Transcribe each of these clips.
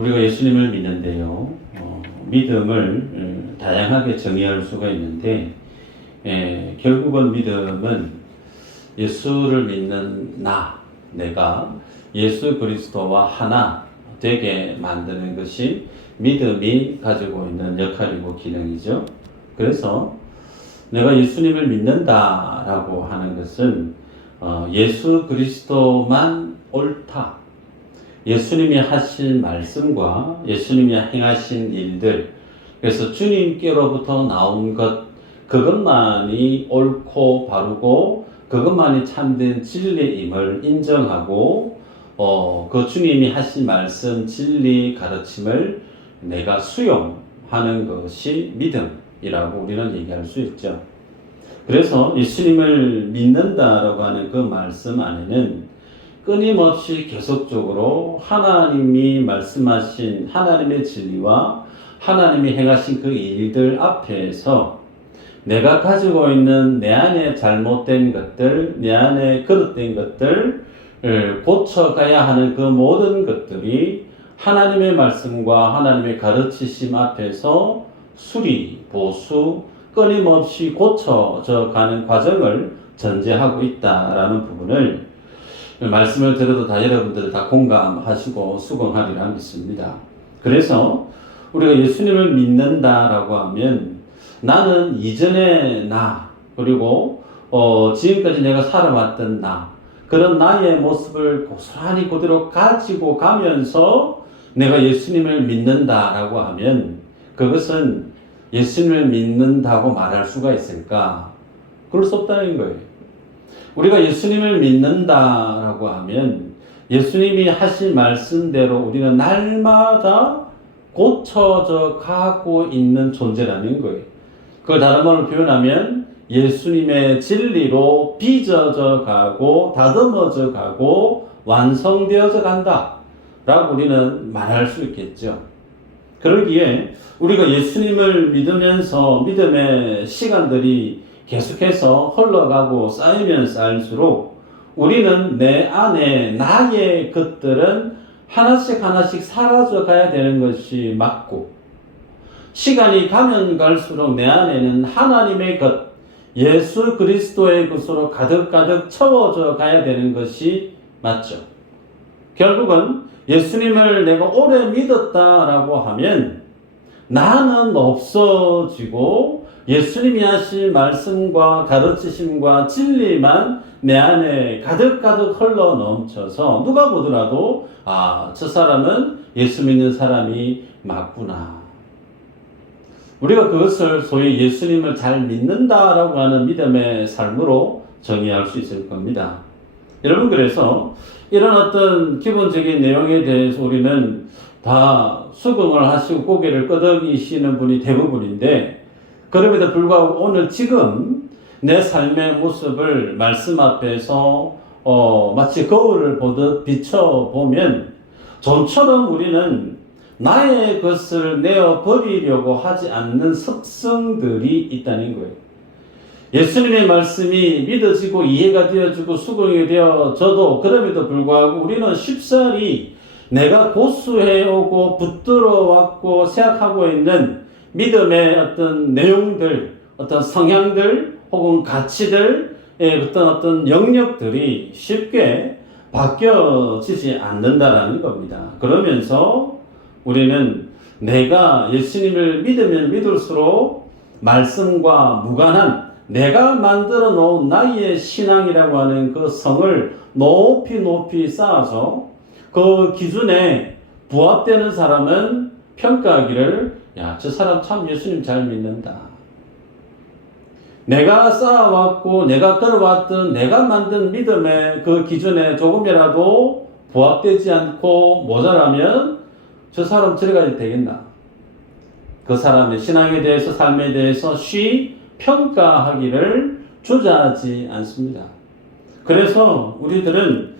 우리가 예수님을 믿는데요. 믿음을 다양하게 정의할 수가 있는데, 결국은 믿음은 예수를 믿는 내가 예수 그리스도와 하나 되게 만드는 것이 믿음이 가지고 있는 역할이고 기능이죠. 그래서 내가 예수님을 믿는다라고 하는 것은 예수 그리스도만 옳다. 예수님이 하신 말씀과 예수님이 행하신 일들, 그래서 주님께로부터 나온 것, 그것만이 옳고 바르고 그것만이 참된 진리임을 인정하고 그 주님이 하신 말씀, 진리, 가르침을 내가 수용하는 것이 믿음이라고 우리는 얘기할 수 있죠. 그래서 예수님을 믿는다라고 하는 그 말씀 안에는 끊임없이 계속적으로 하나님이 말씀하신 하나님의 진리와 하나님이 행하신 그 일들 앞에서 내가 가지고 있는 내 안에 잘못된 것들, 내 안에 거듭된 것들을 고쳐가야 하는 그 모든 것들이 하나님의 말씀과 하나님의 가르치심 앞에서 수리, 보수, 끊임없이 고쳐져 가는 과정을 전제하고 있다라는 부분을 말씀을 들어도 다 여러분들 다 공감하시고 수긍하리라 믿습니다. 그래서 우리가 예수님을 믿는다라고 하면 나는 이전의 그리고 지금까지 내가 살아왔던 그런 나의 모습을 고스란히 그대로 가지고 가면서 내가 예수님을 믿는다라고 하면 그것은 예수님을 믿는다고 말할 수가 있을까? 그럴 수 없다는 거예요. 우리가 예수님을 믿는다라고 하면 예수님이 하신 말씀대로 우리는 날마다 고쳐져 가고 있는 존재라는 거예요. 그걸 다른 말로 표현하면 예수님의 진리로 빚어져 가고 다듬어져 가고 완성되어져 간다 라고 우리는 말할 수 있겠죠. 그러기에 우리가 예수님을 믿으면서 믿음의 시간들이 계속해서 흘러가고 쌓이면 쌓일수록 우리는 내 안에 나의 것들은 하나씩 사라져 가야 되는 것이 맞고, 시간이 가면 갈수록 내 안에는 하나님의 것, 예수 그리스도의 것으로 가득가득 채워져 가야 되는 것이 맞죠. 결국은 예수님을 내가 오래 믿었다라고 하면 나는 없어지고 예수님이 하신 말씀과 가르치심과 진리만 내 안에 가득가득 흘러 넘쳐서 누가 보더라도 저 사람은 예수 믿는 사람이 맞구나. 우리가 그것을 소위 예수님을 잘 믿는다라고 하는 믿음의 삶으로 정의할 수 있을 겁니다. 여러분, 그래서 이런 어떤 기본적인 내용에 대해서 우리는 다 수긍을 하시고 고개를 끄덕이시는 분이 대부분인데, 그럼에도 불구하고 오늘 지금 내 삶의 모습을 말씀 앞에서 마치 거울을 보듯 비춰보면 좀처럼 우리는 나의 것을 내어버리려고 하지 않는 습성들이 있다는 거예요. 예수님의 말씀이 믿어지고 이해가 되어지고 수긍이 되어져도 그럼에도 불구하고 우리는 쉽사리 내가 고수해오고 붙들어왔고 생각하고 있는 믿음의 어떤 내용들, 어떤 성향들 혹은 가치들, 어떤 영역들이 쉽게 바뀌어지지 않는다라는 겁니다. 그러면서 우리는 내가 예수님을 믿으면 믿을수록 말씀과 무관한 내가 만들어 놓은 나의 신앙이라고 하는 그 성을 높이 쌓아서 그 기준에 부합되는 사람은 평가하기를 저 사람 참 예수님 잘 믿는다. 내가 쌓아왔고 내가 걸어왔던 내가 만든 믿음의 그 기준에 조금이라도 부합되지 않고 모자라면 저 사람 저리 가야 되겠나. 그 사람의 신앙에 대해서 삶에 대해서 평가하기를 주저하지 않습니다. 그래서 우리들은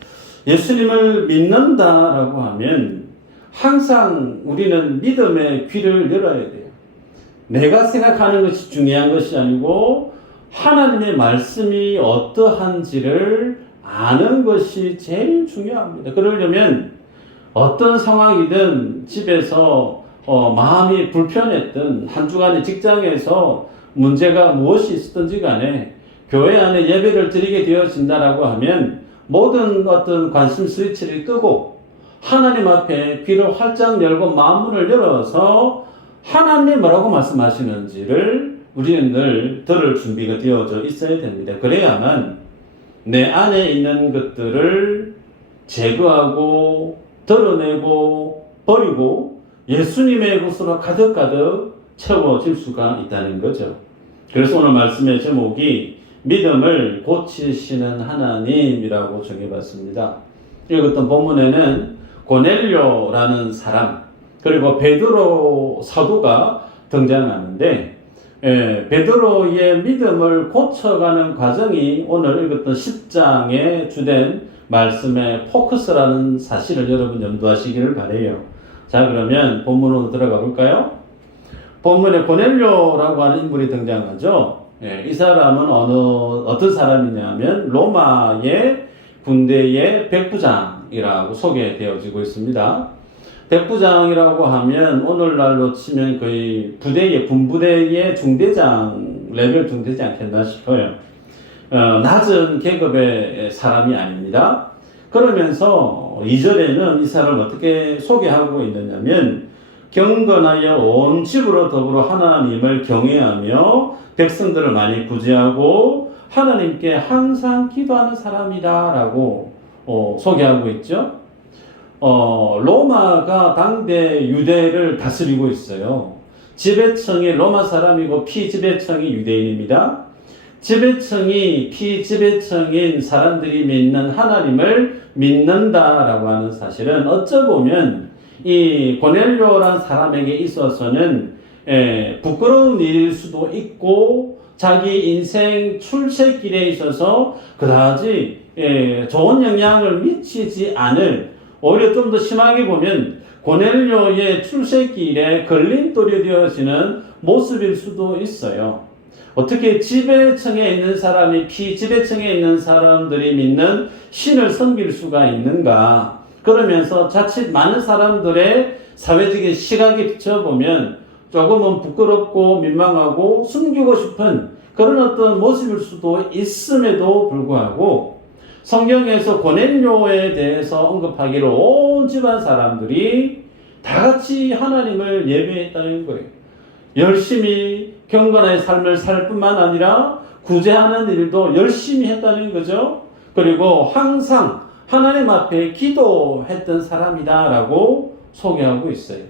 예수님을 믿는다라고 하면 항상 우리는 믿음의 귀를 열어야 돼요. 내가 생각하는 것이 중요한 것이 아니고 하나님의 말씀이 어떠한지를 아는 것이 제일 중요합니다. 그러려면 어떤 상황이든 집에서 마음이 불편했든 한 주간의 직장에서 문제가 무엇이 있었든지 간에 교회 안에 예배를 드리게 되어진다라고 하면 모든 어떤 관심 스위치를 끄고 하나님 앞에 귀를 활짝 열고 마음문을 열어서 하나님이 뭐라고 말씀하시는지를 우리는 늘 들을 준비가 되어져 있어야 됩니다. 그래야만 내 안에 있는 것들을 제거하고 드러내고 버리고 예수님의 것으로 가득가득 채워질 수가 있다는 거죠. 그래서 오늘 말씀의 제목이 믿음을 고치시는 하나님이라고 정해봤습니다. 읽었던 본문에는 고넬료라는 사람 그리고 베드로 사도가 등장하는데 베드로의 믿음을 고쳐가는 과정이 오늘 읽었던 10장의 주된 말씀의 포커스라는 사실을 여러분 염두하시기를 바라요. 자, 그러면 본문으로 들어가 볼까요? 본문에 고넬료라고 하는 인물이 등장하죠. 이 사람은 어떤 사람이냐면 로마의 군대의 백부장이라고 소개되어지고 있습니다. 백부장이라고 하면 오늘날로 치면 거의 군부대의 중대장, 레벨 중대지 않겠나 싶어요. 낮은 계급의 사람이 아닙니다. 그러면서 2절에는 이 사람을 어떻게 소개하고 있느냐면 경건하여 온 집으로 더불어 하나님을 경외하며 백성들을 많이 구제하고 하나님께 항상 기도하는 사람이다 라고 소개하고 있죠. 로마가 당대 유대를 다스리고 있어요. 지배층이 로마 사람이고 피지배층이 유대인입니다. 지배층이 피지배층인 사람들이 믿는 하나님을 믿는다라고 하는 사실은 어쩌보면 이 고넬료라는 사람에게 있어서는 부끄러운 일일 수도 있고 자기 인생 출세길에 있어서 그다지 좋은 영향을 미치지 않을 오히려 좀 더 심하게 보면 고넬료의 출세길에 걸림돌이 되어지는 모습일 수도 있어요. 어떻게 지배층에 있는 사람이 피지배층에 있는 사람들이 믿는 신을 섬길 수가 있는가? 그러면서 자칫 많은 사람들의 사회적인 시각에 비춰보면 조금은 부끄럽고 민망하고 숨기고 싶은 그런 어떤 모습일 수도 있음에도 불구하고 성경에서 고넬료에 대해서 언급하기를 온 집안 사람들이 다 같이 하나님을 예배했다는 거예요. 열심히 경건의 삶을 살 뿐만 아니라 구제하는 일도 열심히 했다는 거죠. 그리고 항상 하나님 앞에 기도했던 사람이다라고 소개하고 있어요.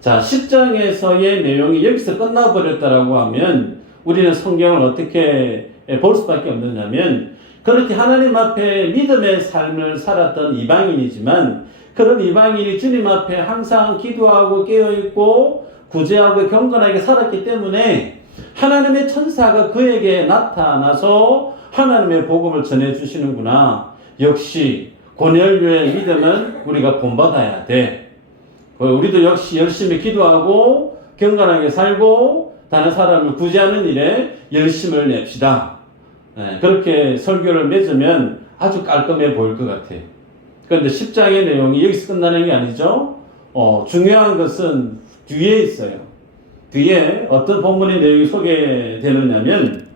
자, 10장에서의 내용이 여기서 끝나버렸다라고 하면 우리는 성경을 어떻게 볼 수밖에 없느냐면 그렇게 하나님 앞에 믿음의 삶을 살았던 이방인이지만 그런 이방인이 주님 앞에 항상 기도하고 깨어있고 구제하고 경건하게 살았기 때문에 하나님의 천사가 그에게 나타나서 하나님의 복음을 전해주시는구나. 역시 고넬료의 믿음은 우리가 본받아야 돼. 우리도 역시 열심히 기도하고 경건하게 살고 다른 사람을 구제하는 일에 열심을 냅시다. 그렇게 설교를 맺으면 아주 깔끔해 보일 것 같아요. 그런데 10장의 내용이 여기서 끝나는 게 아니죠. 중요한 것은 뒤에 있어요. 뒤에 어떤 본문의 내용이 소개되느냐면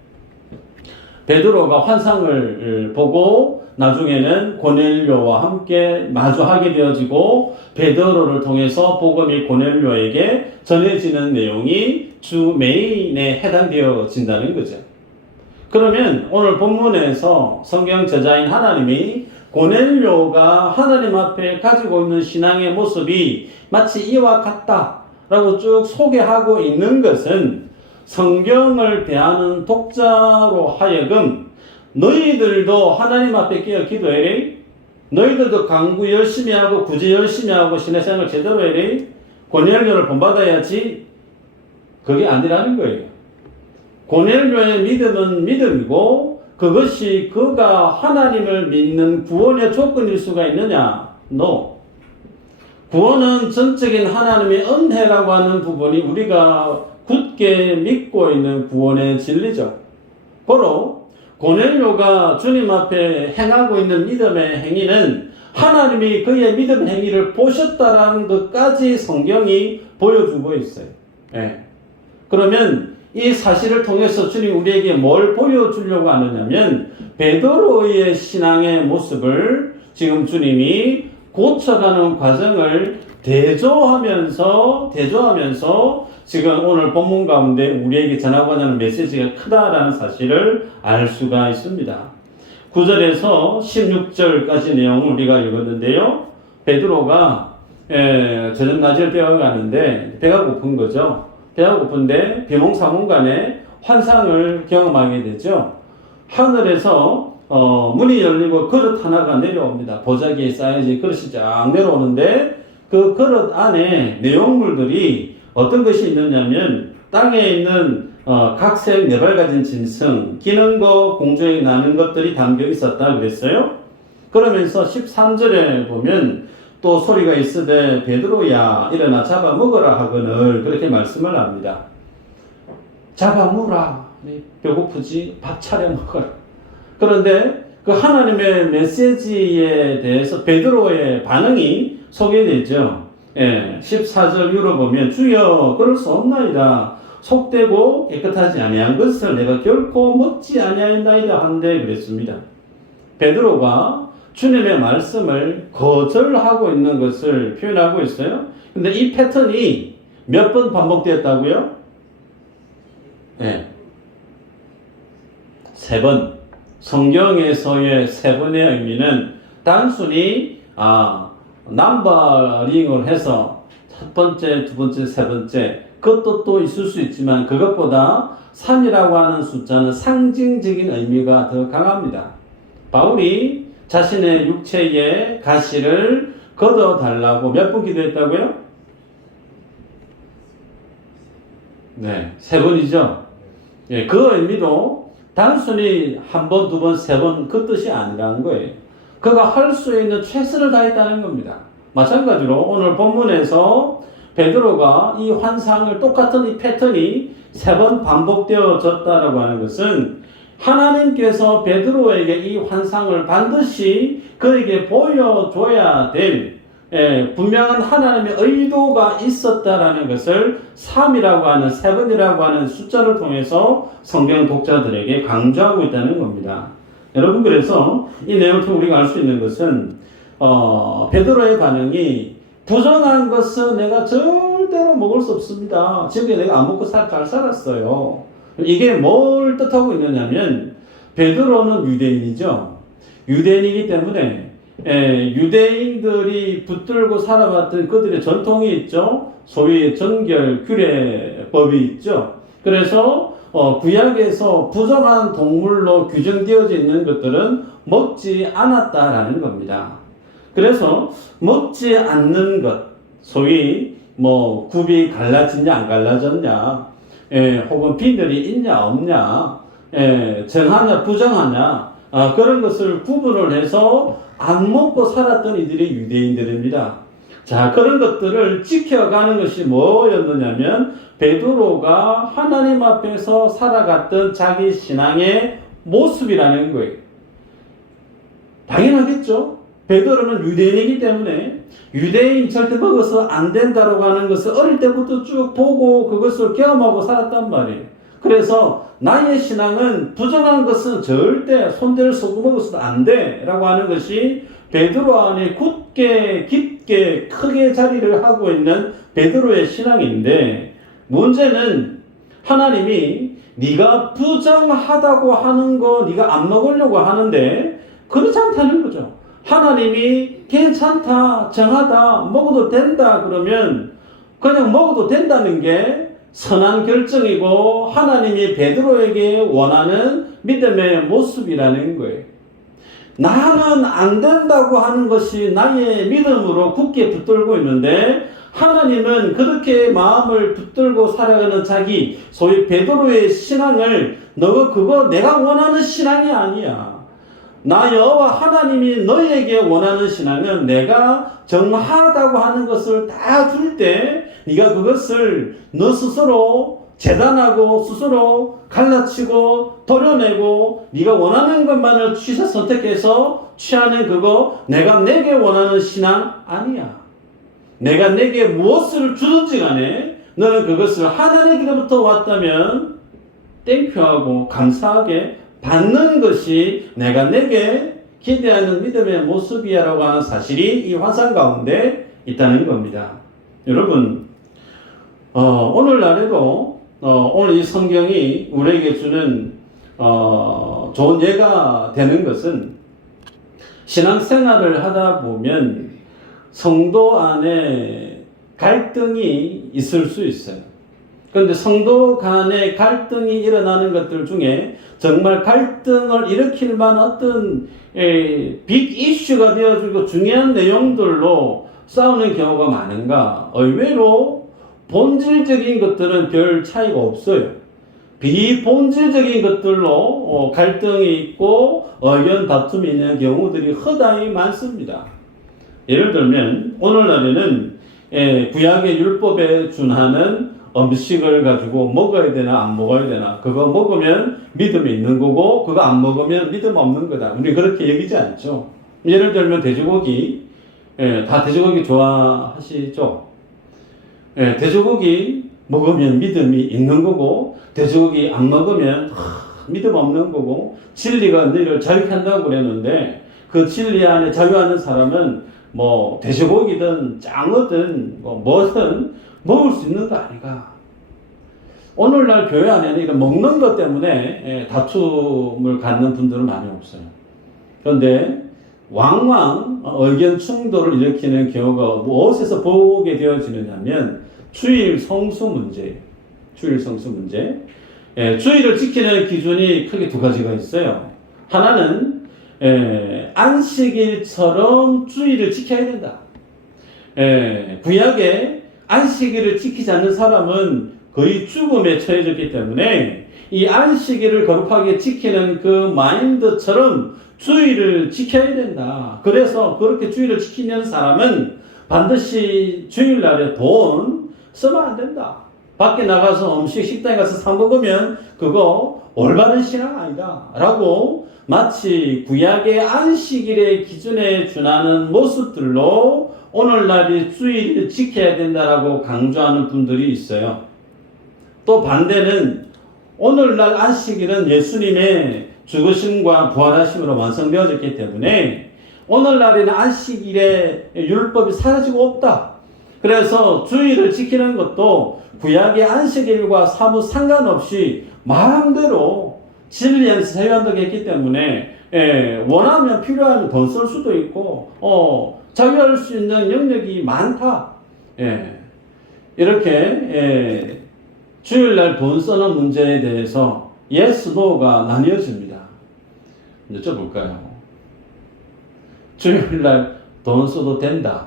베드로가 환상을 보고 나중에는 고넬료와 함께 마주하게 되어지고 베드로를 통해서 복음이 고넬료에게 전해지는 내용이 주 메인에 해당되어진다는 거죠. 그러면 오늘 본문에서 성경 저자인 하나님이 고넬료가 하나님 앞에 가지고 있는 신앙의 모습이 마치 이와 같다라고 쭉 소개하고 있는 것은 성경을 대하는 독자로 하여금 너희들도 하나님 앞에 끼어 기도해라. 너희들도 강구 열심히 하고 구제 열심히 하고 신의 생활 제대로 해라. 고넬료를 본받아야지. 그게 아니라는 거예요. 고넬료의 믿음은 믿음이고 그것이 그가 하나님을 믿는 구원의 조건일 수가 있느냐? No. 구원은 전적인 하나님의 은혜라고 하는 부분이 우리가 굳게 믿고 있는 구원의 진리죠. 바로 고넬료가 주님 앞에 행하고 있는 믿음의 행위는 하나님이 그의 믿음 행위를 보셨다라는 것까지 성경이 보여주고 있어요. 예. 그러면 이 사실을 통해서 주님 우리에게 뭘 보여주려고 하느냐면 베드로의 신앙의 모습을 지금 주님이 고쳐가는 과정을 대조하면서 지금 오늘 본문 가운데 우리에게 전하고자 하는 메시지가 크다라는 사실을 알 수가 있습니다. 9절에서 16절까지 내용을 우리가 읽었는데요. 베드로가 저녁 낮을 배가 가는데 배가 고픈 거죠. 배가 고픈데 비몽사몽간에 환상을 경험하게 되죠. 하늘에서 문이 열리고 그릇 하나가 내려옵니다. 보자기에 쌓여진 그릇이 쫙 내려오는데 그 그릇 안에 내용물들이 어떤 것이 있느냐면 땅에 있는 각색 네발 가진 짐승, 기는 것, 공중에 나는 것들이 담겨 있었다 그랬어요. 그러면서 13절에 보면 또 소리가 있으되 베드로야 일어나 잡아 먹으라 하거늘 그렇게 말씀을 합니다. 잡아 먹으라. 배고프지? 밥 차려 먹어라. 그런데 그 하나님의 메시지에 대해서 베드로의 반응이 소개되죠. 14절 이후로 보면 주여 그럴 수 없나이다. 속되고 깨끗하지 아니한 것을 내가 결코 먹지 아니하였나이다 한데 그랬습니다. 베드로가 주님의 말씀을 거절하고 있는 것을 표현하고 있어요. 근데 이 패턴이 몇 번 반복되었다고요? 3번. 성경에서의 3번의 의미는 단순히 넘버링을 해서 첫 번째, 두 번째, 세 번째 그것도 또 있을 수 있지만 그것보다 3이라고 하는 숫자는 상징적인 의미가 더 강합니다. 바울이 자신의 육체의 가시를 걷어달라고 몇 번 기도했다고요? 3번이죠. 그 의미도 단순히 한 번, 두 번, 세 번 그 뜻이 아니라는 거예요. 그가 할 수 있는 최선을 다했다는 겁니다. 마찬가지로 오늘 본문에서 베드로가 이 환상을 똑같은 이 패턴이 3번 반복되어졌다라고 하는 것은 하나님께서 베드로에게 이 환상을 반드시 그에게 보여줘야 될 분명한 하나님의 의도가 있었다라는 것을 3이라고 하는 7이라고 하는 숫자를 통해서 성경 독자들에게 강조하고 있다는 겁니다. 여러분 그래서 이 내용을 통해 우리가 알 수 있는 것은 베드로의 반응이 부정한 것은 내가 절대로 먹을 수 없습니다. 지금까지 내가 안 먹고 잘 살았어요. 이게 뭘 뜻하고 있느냐면 베드로는 유대인이죠. 유대인이기 때문에 유대인들이 붙들고 살아왔던 그들의 전통이 있죠. 소위 정결 규례법이 있죠. 그래서 구약에서 부정한 동물로 규정되어져 있는 것들은 먹지 않았다라는 겁니다. 그래서 먹지 않는 것, 소위 굽이 갈라졌냐 안 갈라졌냐, 혹은 비늘이 있냐 없냐, 정하냐 부정하냐, 그런 것을 구분을 해서 안 먹고 살았던 이들이 유대인들입니다. 자, 그런 것들을 지켜가는 것이 뭐였느냐면 베드로가 하나님 앞에서 살아갔던 자기 신앙의 모습이라는 거예요. 당연하겠죠. 베드로는 유대인이기 때문에 유대인 절대 먹어서 안 된다라고 하는 것을 어릴 때부터 쭉 보고 그것을 경험하고 살았단 말이에요. 그래서 나의 신앙은 부정한 것은 절대 손댈 수 없고 먹어서도 안 돼 라고 하는 것이 베드로 안에 굳게 깊게 크게 자리를 하고 있는 베드로의 신앙인데, 문제는 하나님이 네가 부정하다고 하는 거 네가 안 먹으려고 하는데 그렇지 않다는 거죠. 하나님이 괜찮다, 정하다, 먹어도 된다 그러면 그냥 먹어도 된다는 게 선한 결정이고 하나님이 베드로에게 원하는 믿음의 모습이라는 거예요. 나는 안 된다고 하는 것이 나의 믿음으로 굳게 붙들고 있는데 하나님은 그렇게 마음을 붙들고 살아가는 자기 소위 베드로의 신앙을 너 그거 내가 원하는 신앙이 아니야. 나 여호와 하나님이 너에게 원하는 신앙은 내가 정하다고 하는 것을 다 줄 때 네가 그것을 너 스스로 재단하고 스스로 갈라치고 도려내고 네가 원하는 것만을 취사 선택해서 취하는 그거 내가 내게 원하는 신앙 아니야. 내가 내게 무엇을 주든지 간에 너는 그것을 하나님께로부터 왔다면 땡큐하고 감사하게 받는 것이 내가 내게 기대하는 믿음의 모습이야라고 하는 사실이 이 환상 가운데 있다는 겁니다. 여러분, 오늘날에도 오늘 이 성경이 우리에게 주는 좋은 예가 되는 것은 신앙생활을 하다 보면 성도 안에 갈등이 있을 수 있어요. 그런데 성도 간의 갈등이 일어나는 것들 중에 정말 갈등을 일으킬 만한 어떤 빅 이슈가 되어지고 중요한 내용들로 싸우는 경우가 많은가? 의외로 본질적인 것들은 별 차이가 없어요. 비본질적인 것들로 갈등이 있고 의견 다툼이 있는 경우들이 허다히 많습니다. 예를 들면 오늘날에는 구약의 율법에 준하는 음식을 가지고 먹어야 되나 안 먹어야 되나, 그거 먹으면 믿음이 있는 거고 그거 안 먹으면 믿음 없는 거다. 우리 그렇게 여기지 않죠. 예를 들면 돼지고기, 다 돼지고기 좋아하시죠? 돼지고기 먹으면 믿음이 있는 거고 돼지고기 안 먹으면 믿음 없는 거고, 진리가 너희를 자유케 한다고 그랬는데 그 진리 안에 자유하는 사람은 뭐 돼지고기든 짱어든 뭐든 먹을 수 있는 거 아닌가. 오늘날 교회 안에는 이런 먹는 것 때문에 다툼을 갖는 분들은 많이 없어요. 그런데 왕왕 의견 충돌을 일으키는 경우가 무엇에서 보게 되어지느냐면 주일 성수 문제예요. 주일 성수 문제. 주일을 지키는 기준이 크게 두 가지가 있어요. 하나는 안식일처럼 주일을 지켜야 된다. 구약에 안식일을 지키지 않는 사람은 거의 죽음에 처해졌기 때문에 이 안식일을 거룩하게 지키는 그 마인드처럼 주일을 지켜야 된다. 그래서 그렇게 주일을 지키는 사람은 반드시 주일날에 돈 쓰면 안 된다. 밖에 나가서 음식 식당에 가서 사 먹으면 그거 올바른 신앙 아니다 라고 마치 구약의 안식일의 기준에 준하는 모습들로 오늘날이 주일을 지켜야 된다라고 강조하는 분들이 있어요. 또 반대는 오늘날 안식일은 예수님의 죽으심과 부활하심으로 완성되어졌기 때문에 오늘날에는 안식일의 율법이 사라지고 없다. 그래서 주일을 지키는 것도 구약의 안식일과 사무 상관없이 마음대로 진리 안에서 자유한다고 했기 때문에 원하면 필요하면 돈 쓸 수도 있고 자유할 수 있는 영역이 많다. 이렇게 주일날 돈 쓰는 문제에 대해서 yes, no가 나뉘어집니다. 여쭤볼까요? 주일날 돈 써도 된다.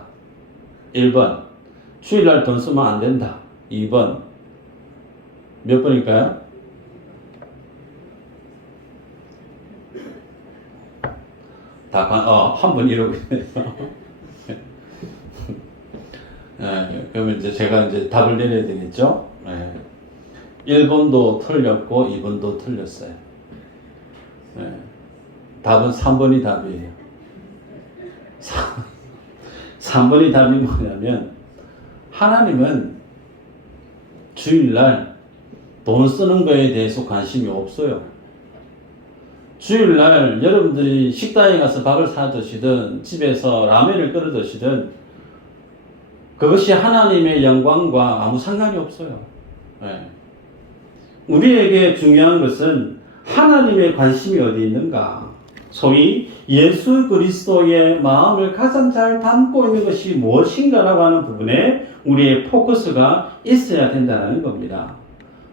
1번. 주일날 돈 쓰면 안 된다. 2번. 몇 번일까요? 한 번 이러고 있네요. 그러면 이제 제가 이제 답을 내려야 되겠죠? 1번도 틀렸고 2번도 틀렸어요. 답은 3번이 답이에요. 3번이 답이 뭐냐면 하나님은 주일날 돈 쓰는 거에 대해서 관심이 없어요. 주일날 여러분들이 식당에 가서 밥을 사 드시든 집에서 라면을 끓여 드시든 그것이 하나님의 영광과 아무 상관이 없어요. 우리에게 중요한 것은 하나님의 관심이 어디 있는가? 소위 예수 그리스도의 마음을 가장 잘 담고 있는 것이 무엇인가라고 하는 부분에 우리의 포커스가 있어야 된다는 겁니다.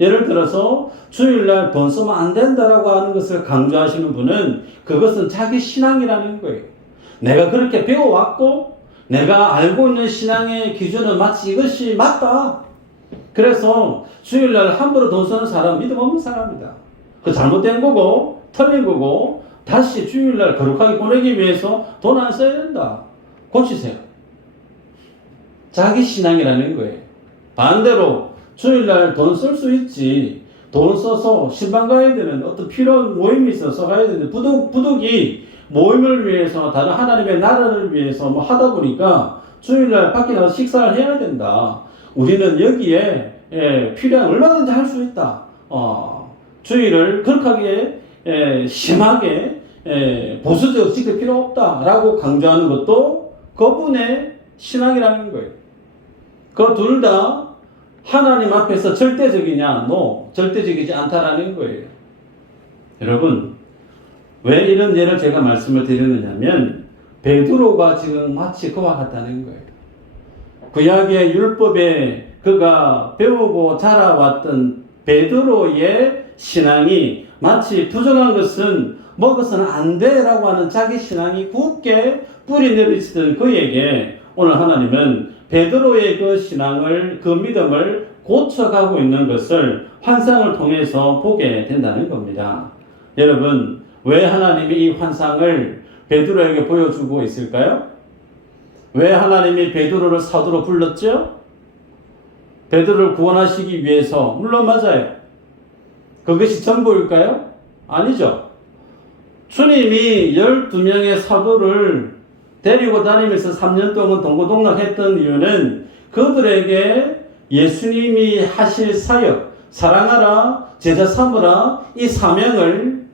예를 들어서 주일날 돈 쓰면 안 된다라고 하는 것을 강조하시는 분은 그것은 자기 신앙이라는 거예요. 내가 그렇게 배워왔고 내가 알고 있는 신앙의 기준은 마치 이것이 맞다. 그래서 주일날 함부로 돈 쓰는 사람 믿음 없는 사람이다. 그 잘못된 거고 틀린 거고 다시 주일날 거룩하게 보내기 위해서 돈 안 써야 된다. 고치세요. 자기 신앙이라는 거예요. 반대로 주일날 돈 쓸 수 있지. 돈 써서 신방 가야 되는 어떤 필요한 모임이 있어서 가야 되는데 부득이 모임을 위해서 다른 하나님의 나라를 위해서 뭐 하다 보니까 주일날 밖에 나가서 식사를 해야 된다. 우리는 여기에 필요한 얼마든지 할 수 있다. 주일을 그렇게 심하게 보수적 지킬 필요 없다라고 강조하는 것도 그분의 신앙이라는 거예요. 그 둘 다 하나님 앞에서 절대적이냐? 절대적이지 않다라는 거예요. 여러분, 왜 이런 예를 제가 말씀을 드리느냐면 베드로가 지금 마치 그와 같다는 거예요. 구약의 율법에 그가 배우고 자라왔던 베드로의 신앙이 마치 부정한 것은 먹어서는 안 돼라고 하는 자기 신앙이 굳게 뿌리 내려 있었던 그에게 오늘 하나님은 베드로의 그 신앙을, 그 믿음을 고쳐가고 있는 것을 환상을 통해서 보게 된다는 겁니다. 여러분, 왜 하나님이 이 환상을 베드로에게 보여주고 있을까요? 왜 하나님이 베드로를 사도로 불렀죠? 베드로를 구원하시기 위해서. 물론 맞아요. 그것이 전부일까요? 아니죠. 주님이 12명의 사도를 데리고 다니면서 3년 동안 동고동락했던 이유는 그들에게 예수님이 하실 사역, 사랑하라, 제자 삼으라, 이 사명을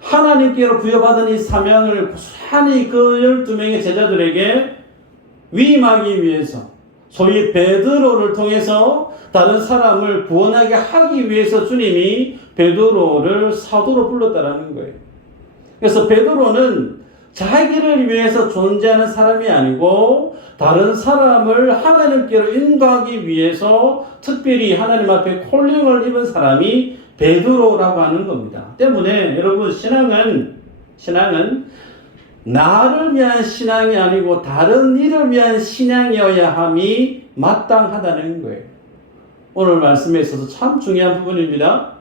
하나님께로 부여받은 이 사명을 고스란히 그 12명의 제자들에게 위임하기 위해서, 소위 베드로를 통해서 다른 사람을 구원하게 하기 위해서 주님이 베드로를 사도로 불렀다라는 거예요. 그래서 베드로는 자기를 위해서 존재하는 사람이 아니고 다른 사람을 하나님께로 인도하기 위해서 특별히 하나님 앞에 콜링을 입은 사람이 베드로라고 하는 겁니다. 때문에 여러분, 신앙은 나를 위한 신앙이 아니고 다른 일을 위한 신앙이어야 함이 마땅하다는 거예요. 오늘 말씀에 있어서 참 중요한 부분입니다.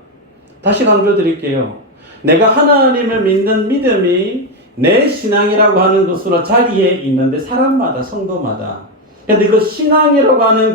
다시 강조드릴게요. 내가 하나님을 믿는 믿음이 내 신앙이라고 하는 것으로 자리에 있는데, 사람마다, 성도마다. 그런데 그 신앙이라고 하는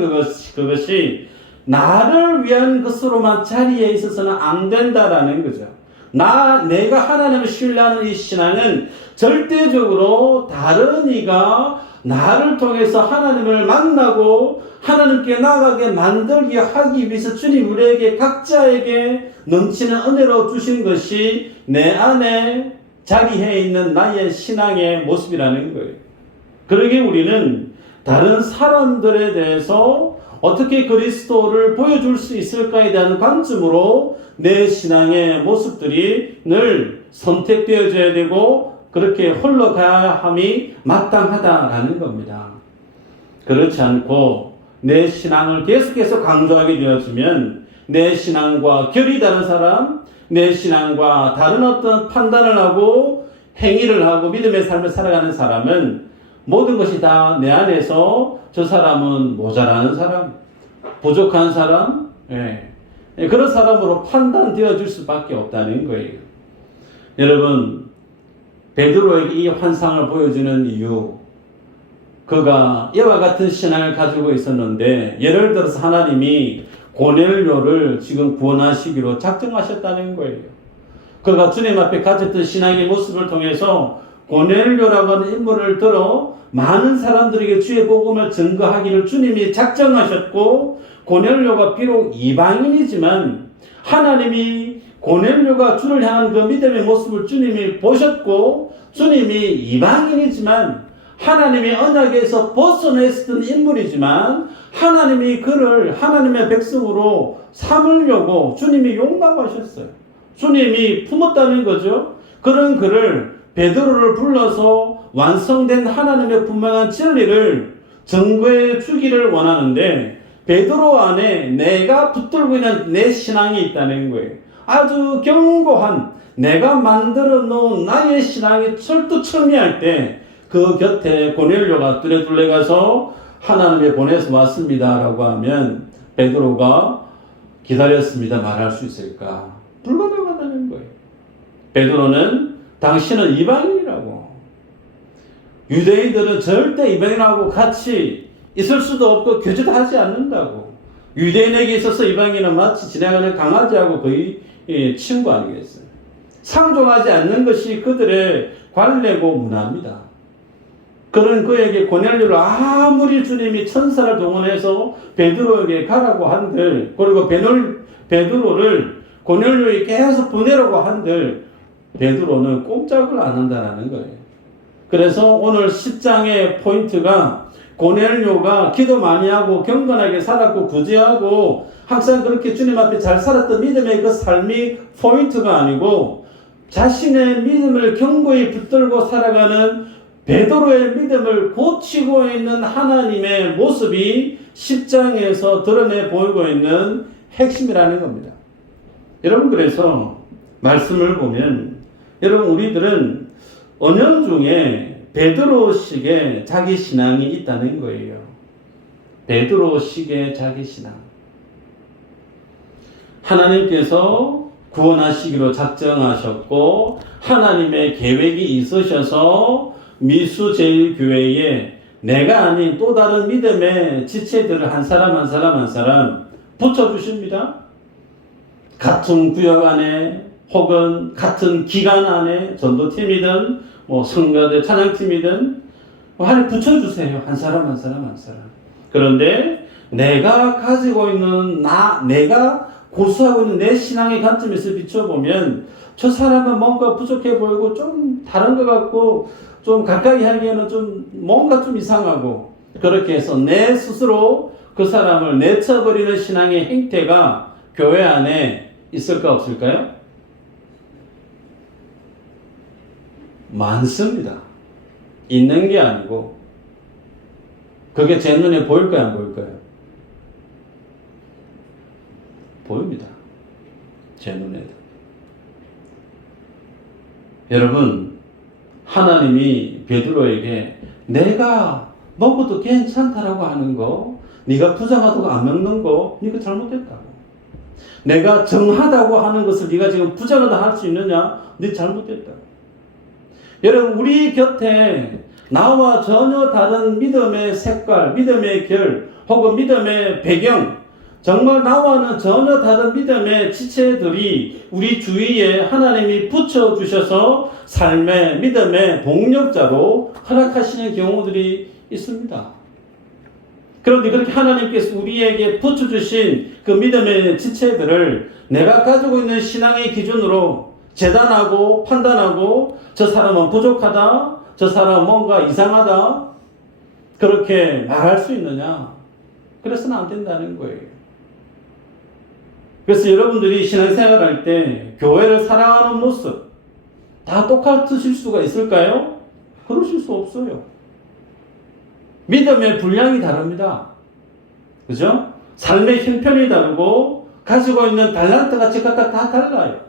그것이 나를 위한 것으로만 자리에 있어서는 안 된다라는 거죠. 내가 하나님을 신뢰하는 이 신앙은 절대적으로 다른 이가 나를 통해서 하나님을 만나고 하나님께 나아가게 만들게 하기 위해서 주님 우리에게 각자에게 넘치는 은혜로 주신 것이 내 안에 자리해 있는 나의 신앙의 모습이라는 거예요. 그러기에 우리는 다른 사람들에 대해서 어떻게 그리스도를 보여줄 수 있을까에 대한 관점으로 내 신앙의 모습들이 늘 선택되어져야 되고 그렇게 흘러가야 함이 마땅하다라는 겁니다. 그렇지 않고 내 신앙을 계속해서 강조하게 되어지면 내 신앙과 결이 다른 사람, 내 신앙과 다른 어떤 판단을 하고 행위를 하고 믿음의 삶을 살아가는 사람은 모든 것이 다 내 안에서 저 사람은 모자라는 사람, 부족한 사람, 그런 사람으로 판단되어질 수밖에 없다는 거예요. 여러분, 베드로에게 이 환상을 보여주는 이유, 그가 이와 같은 신앙을 가지고 있었는데 예를 들어서 하나님이 고넬료를 지금 구원하시기로 작정하셨다는 거예요. 그가 주님 앞에 가졌던 신앙의 모습을 통해서 고넬료라고 하는 인물을 들어 많은 사람들에게 주의 복음을 증거하기를 주님이 작정하셨고, 고넬료가 비록 이방인이지만 하나님이 고넬료가 주를 향한 그 믿음의 모습을 주님이 보셨고, 주님이 이방인이지만 하나님의 언약에서 벗어냈던 인물이지만 하나님이 그를 하나님의 백성으로 삼으려고 주님이 용납하셨어요. 주님이 품었다는 거죠. 그런 그를, 베드로를 불러서 완성된 하나님의 분명한 진리를 증거해 주기를 원하는데, 베드로 안에 내가 붙들고 있는 내 신앙이 있다는 거예요. 아주 견고한 내가 만들어 놓은 나의 신앙이 철두철미할 때 그 곁에 고넬료가 뚜레둘레 가서 하나님이 보내서 왔습니다 라고 하면 베드로가 기다렸습니다 말할 수 있을까? 불가능하다는 거예요. 베드로는 당신은 이방인이라고, 유대인들은 절대 이방인하고 같이 있을 수도 없고 교제도 하지 않는다고, 유대인에게 있어서 이방인은 마치 지나가는 강아지하고 거의 친구 아니겠어요? 상종하지 않는 것이 그들의 관례고 문화입니다. 그런 그에게 고넬료를 아무리 주님이 천사를 동원해서 베드로에게 가라고 한들, 그리고 베드로를 고넬료에 계속 보내라고 한들 베드로는 꼼짝을 안 한다는 거예요. 그래서 오늘 10장의 포인트가 고넬료가 기도 많이 하고 경건하게 살았고 구제하고 항상 그렇게 주님 앞에 잘 살았던 믿음의 그 삶이 포인트가 아니고 자신의 믿음을 견고히 붙들고 살아가는 베드로의 믿음을 고치고 있는 하나님의 모습이 10장에서 드러내 보이고 있는 핵심이라는 겁니다. 여러분, 그래서 말씀을 보면 여러분, 우리들은 은연중에 베드로식의 자기 신앙이 있다는 거예요. 베드로식의 자기 신앙. 하나님께서 구원하시기로 작정하셨고 하나님의 계획이 있으셔서 미수제일교회에 내가 아닌 또 다른 믿음의 지체들을 한 사람 한 사람 붙여주십니다. 같은 구역 안에 혹은 같은 기간 안에 전도팀이든 성가대 찬양팀이든 하나님 붙여주세요. 한 사람. 그런데 내가 가지고 있는 내가 고수하고 있는 내 신앙의 관점에서 비춰보면 저 사람은 뭔가 부족해 보이고 좀 다른 것 같고 좀 가까이 하기에는 좀 뭔가 좀 이상하고, 그렇게 해서 내 스스로 그 사람을 내쳐버리는 신앙의 행태가 교회 안에 있을까 없을까요? 많습니다. 있는 게 아니고 그게 제 눈에 보일까요, 안 보일까요? 보입니다. 제 눈에도. 여러분, 하나님이 베드로에게 내가 먹어도 괜찮다라고 하는 거, 네가 부정하다고 안 먹는 거, 네가 잘못했다고. 내가 정하다고 하는 것을 네가 지금 부정하다 할 수 있느냐? 네 잘못했다고. 여러분, 우리 곁에 나와 전혀 다른 믿음의 색깔, 믿음의 결, 혹은 믿음의 배경, 정말 나와는 전혀 다른 믿음의 지체들이 우리 주위에 하나님이 붙여주셔서 삶의 믿음의 동력자로 허락하시는 경우들이 있습니다. 그런데 그렇게 하나님께서 우리에게 붙여주신 그 믿음의 지체들을 내가 가지고 있는 신앙의 기준으로 재단하고 판단하고 저 사람은 부족하다, 저 사람은 뭔가 이상하다, 그렇게 말할 수 있느냐? 그래서는 안 된다는 거예요. 그래서 여러분들이 신앙생활 할 때 교회를 사랑하는 모습 다 똑같으실 수가 있을까요? 그러실 수 없어요. 믿음의 분량이 다릅니다. 그죠? 삶의 형편이 다르고 가지고 있는 달란트가 각각 다 달라요.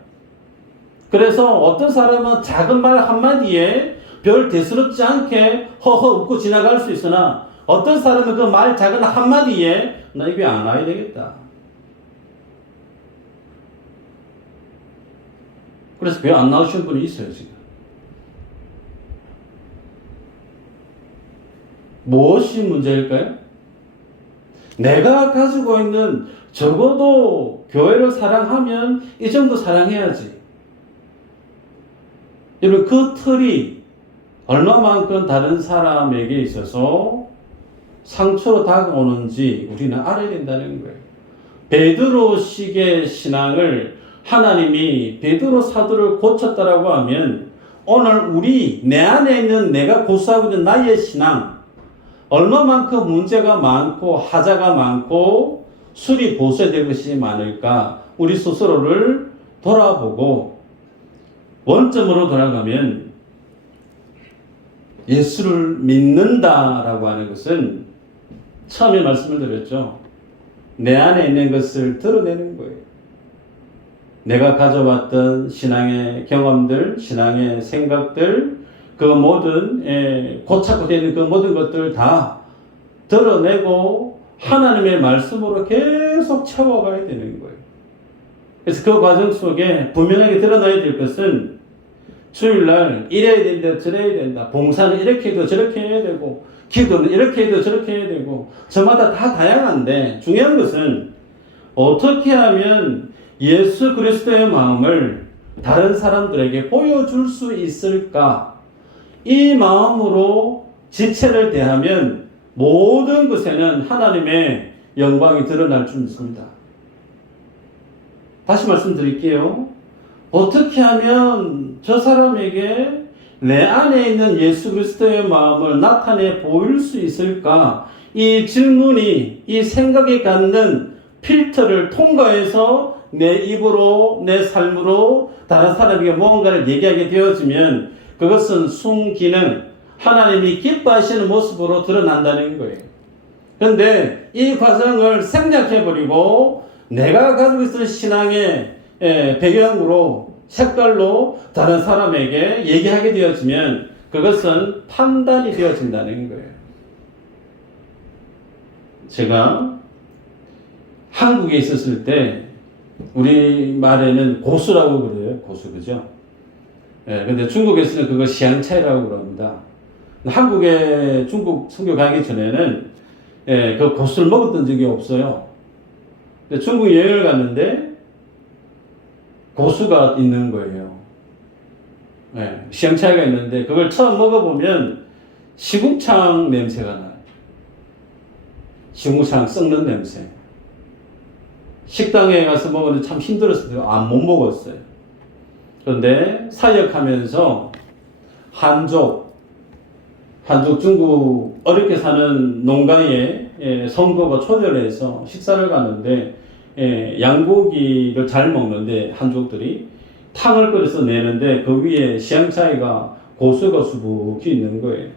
그래서 어떤 사람은 작은 말 한마디에 별 대수롭지 않게 허허 웃고 지나갈 수 있으나 어떤 사람은 그 말 작은 한마디에 나 입에 안 와야 되겠다. 그래서 교회 안 나오시는 분이 있어요, 지금. 무엇이 문제일까요? 내가 가지고 있는, 적어도 교회를 사랑하면 이 정도 사랑해야지. 여러분, 그 틀이 얼마만큼 다른 사람에게 있어서 상처로 다가오는지 우리는 알아야 된다는 거예요. 베드로식의 신앙을 하나님이 베드로 사도를 고쳤다라고 하면 오늘 내 안에 있는 내가 고수하고 있는 나의 신앙, 얼마만큼 문제가 많고 하자가 많고 수리 보수될 것이 많을까, 우리 스스로를 돌아보고 원점으로 돌아가면 예수를 믿는다라고 하는 것은 처음에 말씀을 드렸죠. 내 안에 있는 것을 드러내는 거예요. 내가 가져왔던 신앙의 경험들, 신앙의 생각들, 그 모든 고착고 되는 그 모든 것들 다 드러내고 하나님의 말씀으로 계속 채워가야 되는 거예요. 그래서 그 과정 속에 분명하게 드러나야 될 것은 주일날 이래야 된다, 저래야 된다, 봉사는 이렇게 해도 저렇게 해야 되고, 기도는 이렇게 해도 저렇게 해야 되고, 저마다 다 다양한데 중요한 것은 어떻게 하면 예수 그리스도의 마음을 다른 사람들에게 보여줄 수 있을까? 이 마음으로 지체를 대하면 모든 것에는 하나님의 영광이 드러날 줄 믿습니다. 다시 말씀드릴게요. 어떻게 하면 저 사람에게 내 안에 있는 예수 그리스도의 마음을 나타내 보일 수 있을까? 이 질문이 이 생각이 갖는 필터를 통과해서 내 입으로 내 삶으로 다른 사람에게 무언가를 얘기하게 되어지면 그것은 순기능 하나님이 기뻐하시는 모습으로 드러난다는 거예요. 그런데 이 과정을 생략해버리고 내가 가지고 있는 신앙의 배경으로 색깔로 다른 사람에게 얘기하게 되어지면 그것은 판단이 되어진다는 거예요. 제가 한국에 있었을 때 우리 말에는 고수라고 그래요. 고수, 그죠? 근데 중국에서는 그걸 시향차이라고 그럽니다. 한국에 중국 선교 가기 전에는 그 고수를 먹었던 적이 없어요. 근데 중국 여행을 갔는데 고수가 있는 거예요. 시향차이가 있는데 그걸 처음 먹어보면 시궁창 냄새가 나요. 시궁창 썩는 냄새. 식당에 가서 먹었는데 참 힘들었어요. 못 먹었어요. 그런데 사역하면서 한족 중국 어렵게 사는 농가에 성도가 초대를 해서 식사를 갔는데 양고기를 잘 먹는데 한족들이 탕을 끓여서 내는데 그 위에 시향차이가 고수가 수북히 있는 거예요.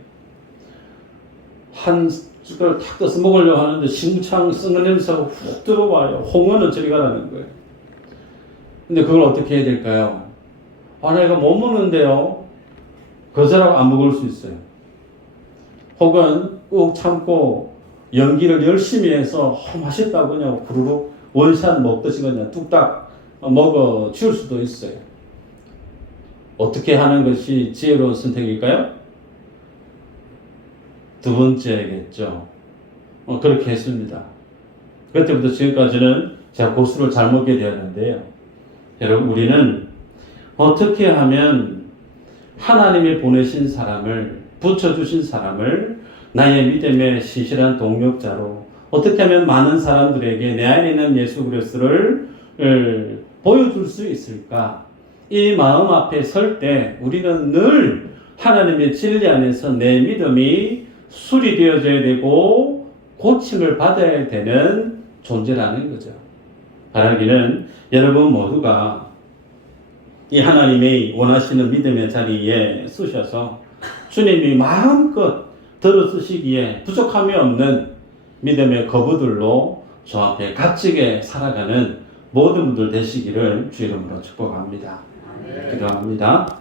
한 숟가락 탁 떠서 먹으려고 하는데 시궁창 썩는 냄새가 훅 들어와요. 홍어는 저리 가라는 거예요. 근데 그걸 어떻게 해야 될까요? 내가 못 먹는데요. 거절하고 안 먹을 수 있어요. 혹은 꾹 참고 연기를 열심히 해서 맛있다고 그냥 후루룩 원샷 먹듯이 그냥 뚝딱 먹어 치울 수도 있어요. 어떻게 하는 것이 지혜로운 선택일까요? 두 번째겠죠. 그렇게 했습니다. 그때부터 지금까지는 제가 고수를 잘 먹게 되었는데요. 여러분, 우리는 어떻게 하면 하나님이 보내신 사람을, 붙여주신 사람을 나의 믿음의 신실한 동력자로 어떻게 하면 많은 사람들에게 내 안에 있는 예수 그리스도를 보여줄 수 있을까? 이 마음 앞에 설 때 우리는 늘 하나님의 진리 안에서 내 믿음이 수리되어져야 되고 고침을 받아야 되는 존재라는 거죠. 바라기는 여러분 모두가 이 하나님의 원하시는 믿음의 자리에 쓰셔서 주님이 마음껏 들어쓰시기에 부족함이 없는 믿음의 거부들로 주 앞에 값지게 살아가는 모든 분들 되시기를 주 이름으로 축복합니다. 기도합니다.